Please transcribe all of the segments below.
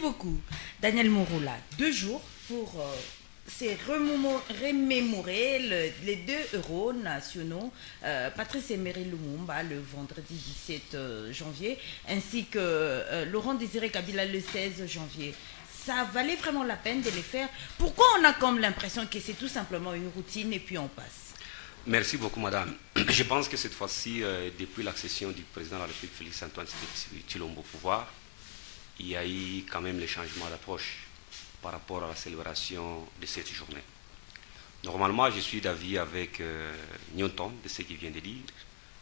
Beaucoup. Daniel Mouroula, 2 jours pour remémorer les 2 héros nationaux, Patrice Emery Lumumba le vendredi 17 janvier, ainsi que Laurent Désiré Kabila le 16 janvier. Ça valait vraiment la peine de les faire. Pourquoi on a comme l'impression que c'est tout simplement une routine et puis on passe? Merci beaucoup, madame. Je pense que cette fois-ci, depuis l'accession du président de la République, Félix-Antoine Tshilombo au pouvoir, il y a eu quand même les changements d'approche par rapport à la célébration de cette journée. Normalement, je suis d'avis avec Newton de ce qu'il vient de dire.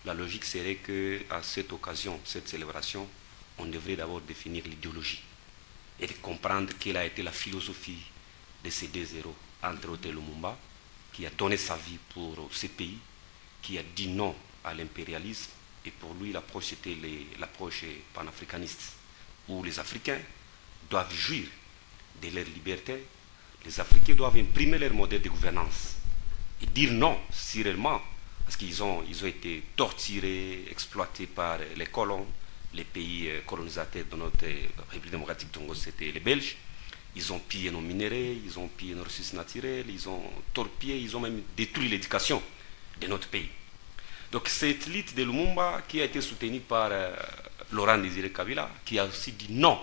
La logique serait qu'à cette occasion, cette célébration, on devrait d'abord définir l'idéologie et de comprendre quelle a été la philosophie de ces 2 héros, entre autres Lumumba, qui a donné sa vie pour ce pays, qui a dit non à l'impérialisme, et pour lui l'approche était l'approche panafricaniste, où les Africains doivent jouir de leur liberté, les Africains doivent imprimer leur modèle de gouvernance, et dire non, si réellement, parce qu'ils ont été torturés, exploités par les colons, les pays colonisateurs de notre République démocratique du Congo, c'était les Belges. Ils ont pillé nos minéraux, ils ont pillé nos ressources naturelles, ils ont torpillé, ils ont même détruit l'éducation de notre pays. Donc cette lutte de Lumumba qui a été soutenue par Laurent Désiré Kabila, qui a aussi dit non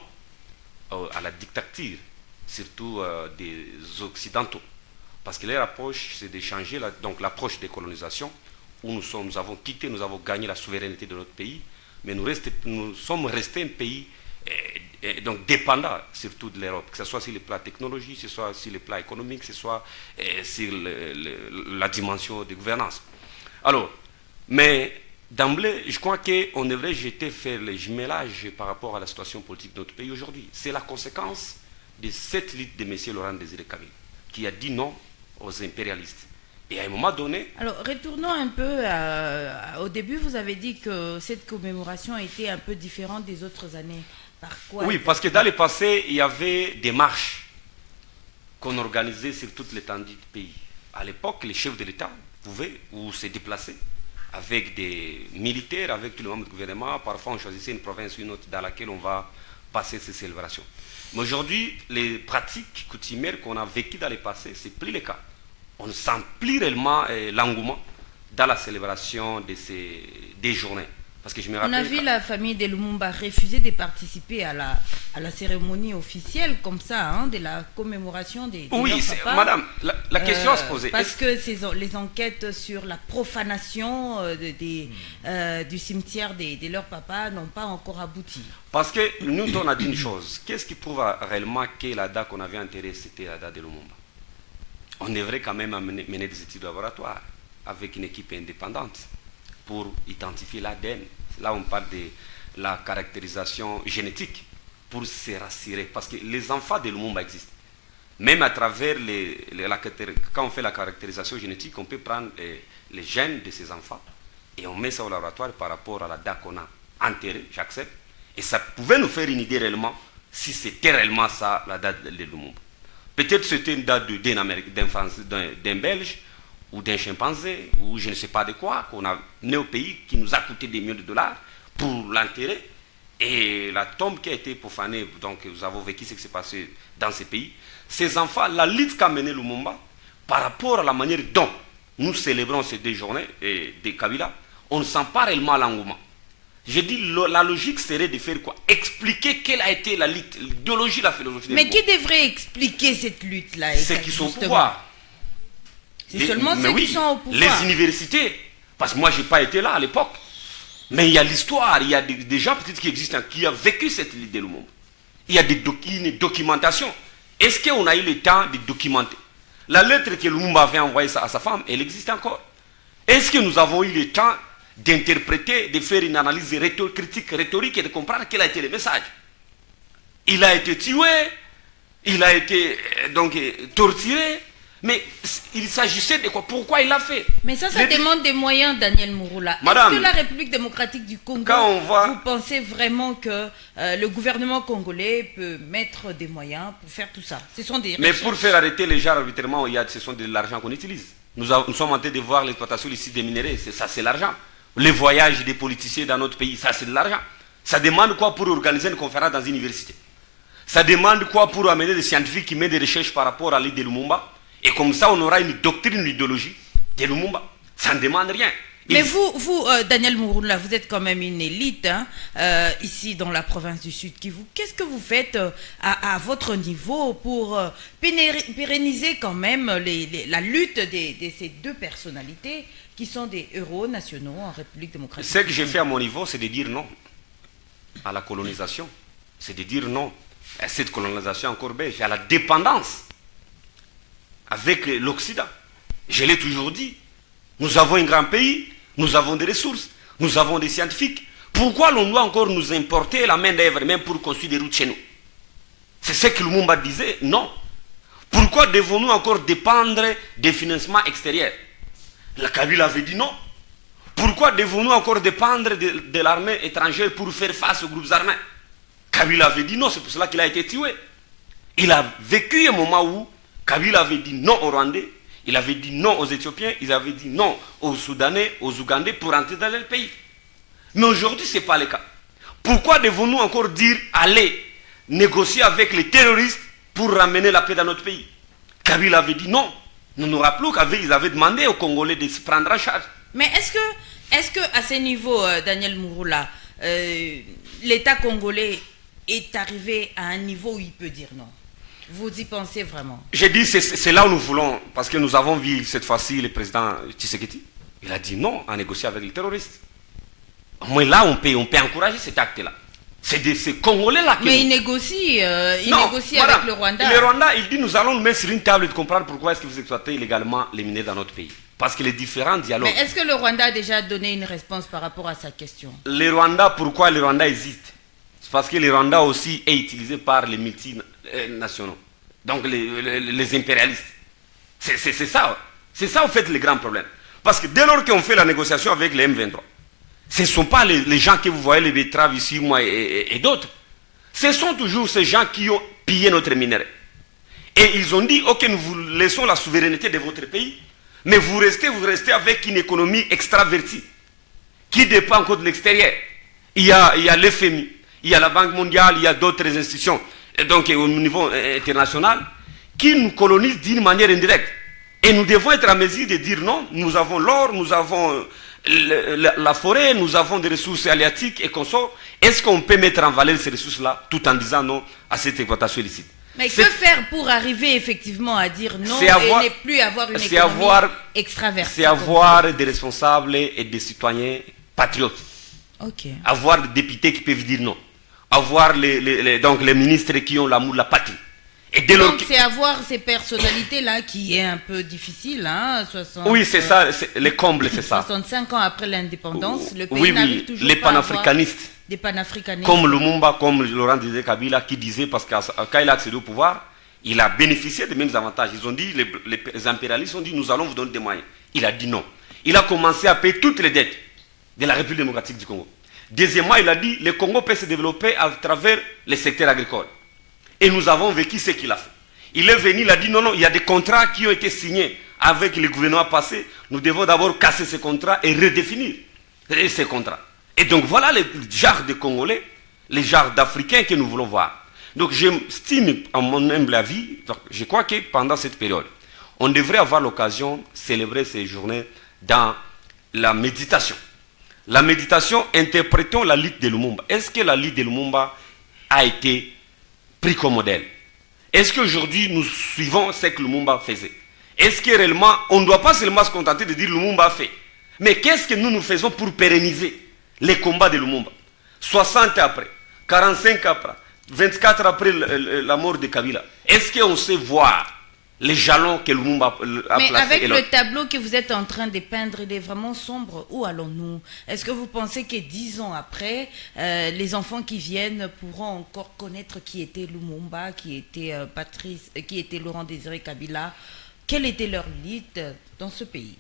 à la dictature, surtout des Occidentaux. Parce que leur approche, c'est de changer l'approche des colonisations, où nous avons quitté, nous avons gagné la souveraineté de notre pays, mais nous sommes restés un pays donc dépendant surtout de l'Europe, que ce soit sur le plan technologique, que ce soit sur le plan économique, que ce soit sur la dimension de gouvernance. Alors, mais d'emblée, je crois qu'on devrait faire le jumelage par rapport à la situation politique de notre pays aujourd'hui. C'est la conséquence de cette lutte de M. Laurent Désiré Kabila, qui a dit non aux impérialistes. Et à un moment donné... Alors, retournons un peu au début, vous avez dit que cette commémoration était un peu différente des autres années. Par quoi? Oui, parce que dans le passé, il y avait des marches qu'on organisait sur toute l'étendue du pays. À l'époque, les chefs de l'État pouvaient ou se déplacer avec des militaires, avec tous les membres du gouvernement. Parfois, on choisissait une province ou une autre dans laquelle on va passer ces célébrations. Mais aujourd'hui, les pratiques coutumières qu'on a vécues dans le passé, ce n'est plus le cas. On ne sent plus réellement l'engouement dans la célébration de des journées. Parce que je me rappelle, on a vu la famille de Lumumba refuser de participer à la cérémonie officielle, comme ça, hein, de la commémoration des oui, papas, madame, la question à se poser. Parce que les enquêtes sur la profanation du cimetière de leurs papas n'ont pas encore abouti. Parce que nous, on a dit une chose. Qu'est-ce qui prouve réellement que la date qu'on avait enterrée, c'était la date de Lumumba? On devrait quand même mener des études laboratoires avec une équipe indépendante pour identifier l'ADN. Là, on parle de la caractérisation génétique pour se rassurer. Parce que les enfants de Lumumba existent. Même à travers quand on fait la caractérisation génétique, on peut prendre les gènes de ces enfants et on met ça au laboratoire par rapport à la date qu'on a enterrée, j'accepte. Et ça pouvait nous faire une idée réellement si c'était réellement ça, la date de Lumumba. Peut-être c'était une date d'un Belge ou d'un chimpanzé ou je ne sais pas de quoi qu'on a né au pays qui nous a coûté des millions de dollars pour l'enterrer. Et la tombe qui a été profanée, donc nous avons vécu ce qui s'est passé dans ces pays. Ces enfants, la lutte qu'a menée Lumumba par rapport à la manière dont nous célébrons ces 2 journées de Kabila, on ne sent pas réellement l'engouement. Je dis, la logique serait de faire quoi? Expliquer quelle a été la lutte, l'idéologie, la philosophie. Mais qui devrait expliquer cette lutte-là? Ceux qui sont au pouvoir. C'est seulement ceux qui sont au pouvoir. Les universités. Parce que moi, je n'ai pas été là à l'époque. Mais il y a l'histoire, il y a des gens peut-être qui existent, qui ont vécu cette lutte de Lumumba. Il y a une documentation. Est-ce qu'on a eu le temps de documenter? La lettre que Lumumba avait envoyée à sa femme, elle existe encore. Est-ce que nous avons eu le temps d'interpréter, de faire une analyse critique, rhétorique et de comprendre quel a été le message? Il a été tué, il a été donc torturé, mais il s'agissait de quoi? Pourquoi il l'a fait? Mais ça demande des moyens, Daniel Mouroula. Est-ce que la République démocratique du Congo, vous pensez vraiment que le gouvernement congolais peut mettre des moyens pour faire tout ça? Mais pour faire arrêter les gens arbitrairement, ce sont de l'argent qu'on utilise. Nous sommes en train de voir l'exploitation ici des minéraux, ça c'est l'argent. Les voyages des politiciens dans notre pays, ça c'est de l'argent. Ça demande quoi pour organiser une conférence dans une université? Ça demande quoi pour amener des scientifiques qui mettent des recherches par rapport à l'idée de Lumumba? Et comme ça, on aura une doctrine, une idéologie de Lumumba. Ça ne demande rien. Mais vous Daniel Mouroula, vous êtes quand même une élite ici dans la province du Sud Kivu. Qu'est-ce que vous faites à votre niveau pour pérenniser quand même la lutte de ces deux personnalités qui sont des héros nationaux en République démocratique? Ce que j'ai fait à mon niveau, c'est de dire non à la colonisation. C'est de dire non à cette colonisation encore belge, à la dépendance avec l'Occident. Je l'ai toujours dit. Nous avons un grand pays, nous avons des ressources, nous avons des scientifiques. Pourquoi l'on doit encore nous importer la main-d'œuvre même pour construire des routes chez nous? C'est ce que Lumumba disait, non. Pourquoi devons-nous encore dépendre des financements extérieurs? La Kabila avait dit non. Pourquoi devons-nous encore dépendre de l'armée étrangère pour faire face aux groupes armés? Kabila avait dit non, c'est pour cela qu'il a été tué. Il a vécu un moment où Kabila avait dit non aux Rwandais, il avait dit non aux Éthiopiens, il avait dit non aux Soudanais, aux Ougandais pour entrer dans leur pays. Mais aujourd'hui, ce n'est pas le cas. Pourquoi devons-nous encore dire allez négocier avec les terroristes pour ramener la paix dans notre pays? Kabila avait dit non. Nous nous rappelons qu'ils avaient demandé aux Congolais de se prendre en charge. Mais est-ce que à ce niveau, Daniel Mouroula, l'État congolais est arrivé à un niveau où il peut dire non? Vous y pensez vraiment? J'ai dit c'est là où nous voulons, parce que nous avons vu cette fois-ci le président Tshisekedi. Il a dit non à négocier avec les terroristes. Au moins là, on peut encourager cet acte-là. C'est de ces Congolais-là qui... Mais il négocie avec le Rwanda. Le Rwanda, il dit nous allons nous mettre sur une table et comprendre pourquoi est-ce que vous exploitez illégalement les minés dans notre pays. Parce que les différents dialogues... Mais est-ce que le Rwanda a déjà donné une réponse par rapport à sa question? Le Rwanda, pourquoi le Rwanda hésite? C'est parce que le Rwanda aussi est utilisé par les multinationaux. Donc les impérialistes. C'est ça. C'est ça, en fait, le grand problème. Parce que dès lors qu'on fait la négociation avec les M23, ce ne sont pas les gens que vous voyez, les betteraves ici, moi et d'autres. Ce sont toujours ces gens qui ont pillé notre minerai. Et ils ont dit, ok, nous vous laissons la souveraineté de votre pays, mais vous restez avec une économie extravertie, qui dépend encore de l'extérieur. Il y a l'FMI, il y a la Banque mondiale, il y a d'autres institutions, et donc au niveau international, qui nous colonisent d'une manière indirecte. Et nous devons être en mesure de dire non, nous avons l'or, nous avons la forêt, nous avons des ressources halieutiques et consorts. Est-ce qu'on peut mettre en valeur ces ressources-là tout en disant non à cette exploitation illicite? Mais que faire pour arriver effectivement à dire non et ne plus avoir une économie extravertie? C'est avoir des responsables et des citoyens patriotes. Okay. Avoir des députés qui peuvent dire non. Avoir donc les ministres qui ont l'amour de la patrie. Et donc c'est avoir ces personnalités-là qui est un peu difficile. Hein, oui, c'est ça, les combles, c'est ça. 65 ans après l'indépendance, le pays n'arrive toujours les pas panafricanistes. À avoir des panafricanistes. Comme Lumumba, comme Laurent disait Kabila, qui disait, parce que quand il a accédé au pouvoir, il a bénéficié des mêmes avantages. Ils ont dit, les impérialistes ont dit, nous allons vous donner des moyens. Il a dit non. Il a commencé à payer toutes les dettes de la République démocratique du Congo. Deuxièmement, il a dit, le Congo peut se développer à travers les secteurs agricoles. Et nous avons vécu ce qu'il a fait. Il est venu, il a dit non, il y a des contrats qui ont été signés avec le gouvernement passé. Nous devons d'abord casser ces contrats et redéfinir ces contrats. Et donc voilà les genres de Congolais, les genres d'Africains que nous voulons voir. Donc j'estime, à mon humble avis, je crois que pendant cette période, on devrait avoir l'occasion de célébrer ces journées dans la méditation. La méditation, interprétons la lutte de Lumumba. Est-ce que la lutte de Lumumba a été pris comme modèle? Est-ce qu'aujourd'hui nous suivons ce que Lumumba faisait? Est-ce que réellement on ne doit pas seulement se contenter de dire Lumumba a fait, mais qu'est-ce que nous faisons pour pérenniser les combats de Lumumba? 60 après, 45 après, 24 après la mort de Kabila. Est-ce qu'on sait voir les jalons que Lumumba a placés? Mais avec le tableau que vous êtes en train de peindre, il est vraiment sombre. Où allons-nous? Est-ce que vous pensez que 10 ans après, les enfants qui viennent pourront encore connaître qui était Lumumba, qui était Laurent Désiré Kabila? Quelle était leur lutte dans ce pays?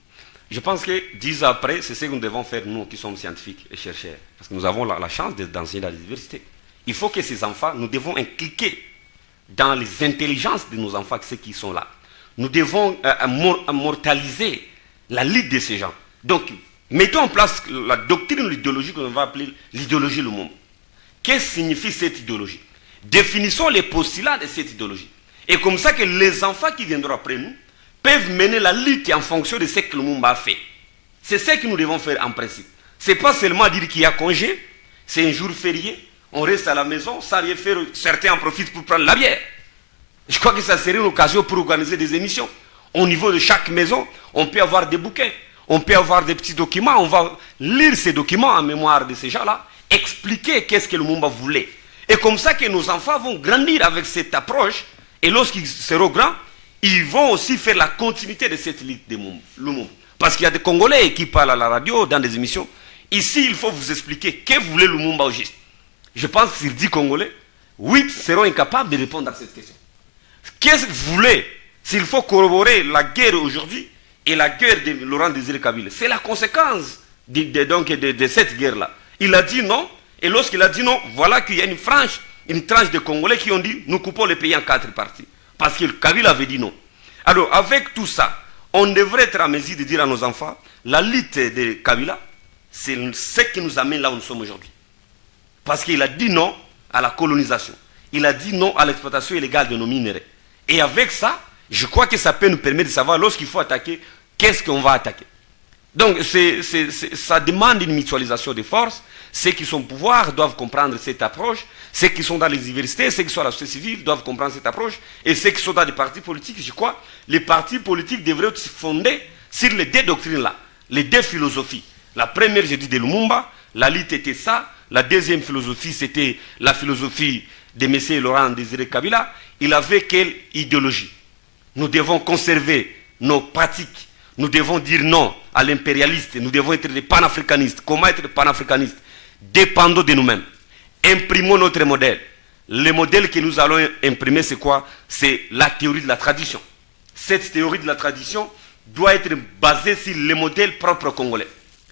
Je pense que 10 ans après, c'est ce que nous devons faire, nous qui sommes scientifiques et chercheurs. Parce que nous avons la chance d'enseigner dans les universités. Il faut que ces enfants, nous devons impliquer dans les intelligences de nos enfants, ceux qui sont là. Nous devons immortaliser la lutte de ces gens. Donc, mettons en place la doctrine, l'idéologie qu'on va appeler l'idéologie Lumumba. Qu'est-ce que signifie cette idéologie? Définissons les postulats de cette idéologie. Et comme ça que les enfants qui viendront après nous peuvent mener la lutte en fonction de ce que Lumumba a fait. C'est ce que nous devons faire en principe. Ce n'est pas seulement dire qu'il y a congé, c'est un jour férié, on reste à la maison, sans rien faire, certains en profitent pour prendre la bière. Je crois que ça serait une occasion pour organiser des émissions. Au niveau de chaque maison, on peut avoir des bouquins, on peut avoir des petits documents, on va lire ces documents en mémoire de ces gens-là, expliquer qu'est-ce que Lumumba voulait. Et comme ça que nos enfants vont grandir avec cette approche, et lorsqu'ils seront grands, ils vont aussi faire la continuité de cette lutte de Lumumba. Parce qu'il y a des Congolais qui parlent à la radio, dans des émissions. Ici, il faut vous expliquer que voulait Lumumba au juste. Je pense que sur 10 Congolais, 8 seront incapables de répondre à cette question. Qu'est-ce qu'il voulait? S'il faut corroborer la guerre aujourd'hui et la guerre de Laurent Désiré Kabila, c'est la conséquence de cette guerre-là. Il a dit non, et lorsqu'il a dit non, voilà qu'il y a une tranche de Congolais qui ont dit nous coupons le pays en 4 parties. Parce que Kabila avait dit non. Alors, avec tout ça, on devrait être en mesure de dire à nos enfants, la lutte de Kabila, c'est ce qui nous amène là où nous sommes aujourd'hui. Parce qu'il a dit non à la colonisation. Il a dit non à l'exploitation illégale de nos minerais. Et avec ça, je crois que ça peut nous permettre de savoir lorsqu'il faut attaquer, qu'est-ce qu'on va attaquer. Donc, ça demande une mutualisation des forces. Ceux qui sont au pouvoir doivent comprendre cette approche. Ceux qui sont dans les universités, ceux qui sont à la société civile doivent comprendre cette approche. Et ceux qui sont dans les partis politiques, je crois, les partis politiques devraient se fonder sur les 2 doctrines-là, les 2 philosophies. La première, j'ai dit, de Lumumba, la lutte était ça. La deuxième philosophie, c'était la philosophie de M. Laurent Désiré Kabila. Il avait quelle idéologie? Nous devons conserver nos pratiques. Nous devons dire non à l'impérialiste. Nous devons être des panafricanistes. Comment être panafricanistes? Dépendons de nous-mêmes. Imprimons notre modèle. Le modèle que nous allons imprimer, c'est quoi? C'est la théorie de la tradition. Cette théorie de la tradition doit être basée sur le modèle propre congolais.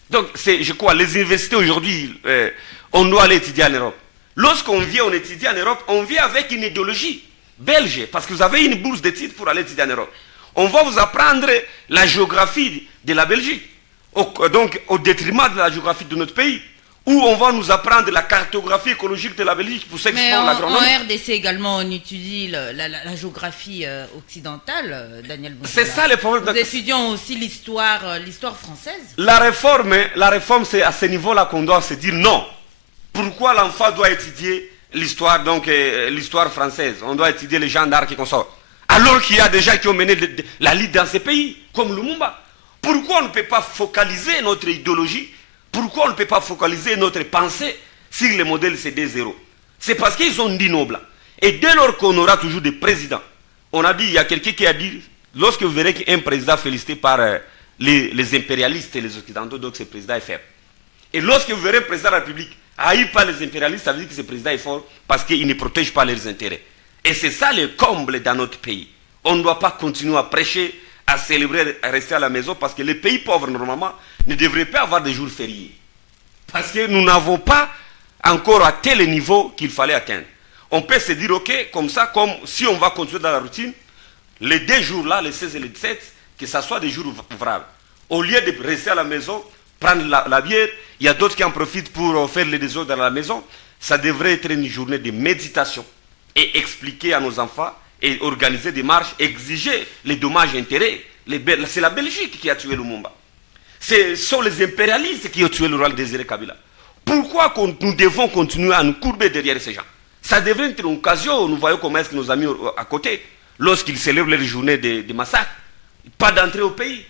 Donc, je crois, les universités aujourd'hui, on doit aller étudier en Europe. Lorsqu'on vient, on étudie en Europe, on vient avec une idéologie belge, parce que vous avez une bourse d'études pour aller étudier en Europe. On va vous apprendre la géographie de la Belgique, donc au détriment de la géographie de notre pays, où on va nous apprendre la cartographie écologique de la Belgique pour s'explorer l'agronomie. Mais en RDC également, on étudie la géographie occidentale, Daniel Bouzila. C'est ça le problème. Nous étudions aussi l'histoire française. La réforme, c'est à ce niveau-là qu'on doit se dire non. Pourquoi l'enfant doit étudier l'histoire, l'histoire française? On doit étudier les gens d'Arc et consorts. Alors qu'il y a des gens qui ont mené la lutte dans ces pays, comme Lumumba. Pourquoi on ne peut pas focaliser notre idéologie? Pourquoi on ne peut pas focaliser notre pensée sur le modèle CD0? C'est parce qu'ils ont dit non blanc. Et dès lors qu'on aura toujours des présidents, on a dit, il y a quelqu'un qui a dit, lorsque vous verrez qu'un président félicité par les impérialistes et les occidentaux, donc ce président est faible. Et lorsque vous verrez un président de la République haï par les impérialistes, ça veut dire que ce président est fort parce qu'il ne protège pas leurs intérêts. Et c'est ça le comble dans notre pays. On ne doit pas continuer à prêcher, à célébrer, à rester à la maison, parce que les pays pauvres, normalement, ne devraient pas avoir des jours fériés. Parce que nous n'avons pas encore atteint le niveau qu'il fallait atteindre. On peut se dire, ok, comme ça, comme si on va continuer dans la routine, les 2 jours-là, les 16 et les 17, que ce soit des jours ouvrables. Au lieu de rester à la maison, prendre la bière, il y a d'autres qui en profitent pour faire les désordres dans la maison. Ça devrait être une journée de méditation et expliquer à nos enfants et organiser des marches, exiger les dommages et intérêts. C'est la Belgique qui a tué Lumumba. Ce sont les impérialistes qui ont tué le roi Désiré Kabila. Pourquoi nous devons continuer à nous courber derrière ces gens? Ça devrait être une occasion. Nous voyons comment est-ce que nos amis à côté, lorsqu'ils célèbrent leur journée de massacre, pas d'entrée au pays.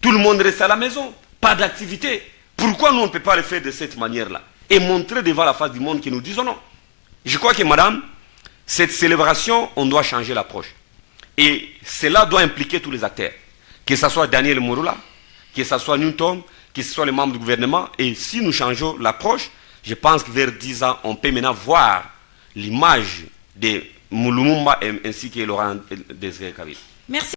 Tout le monde reste à la maison, pas d'activité. Pourquoi nous on ne peut pas le faire de cette manière-là et montrer devant la face du monde que nous disons non? Je crois que madame, cette célébration, on doit changer l'approche. Et cela doit impliquer tous les acteurs. Que ce soit Daniel Mouroula, que ce soit Newton, que ce soit les membres du gouvernement. Et si nous changeons l'approche, je pense que vers 10 ans, on peut maintenant voir l'image de Lumumba ainsi que Laurent Désiré Kabila. Merci.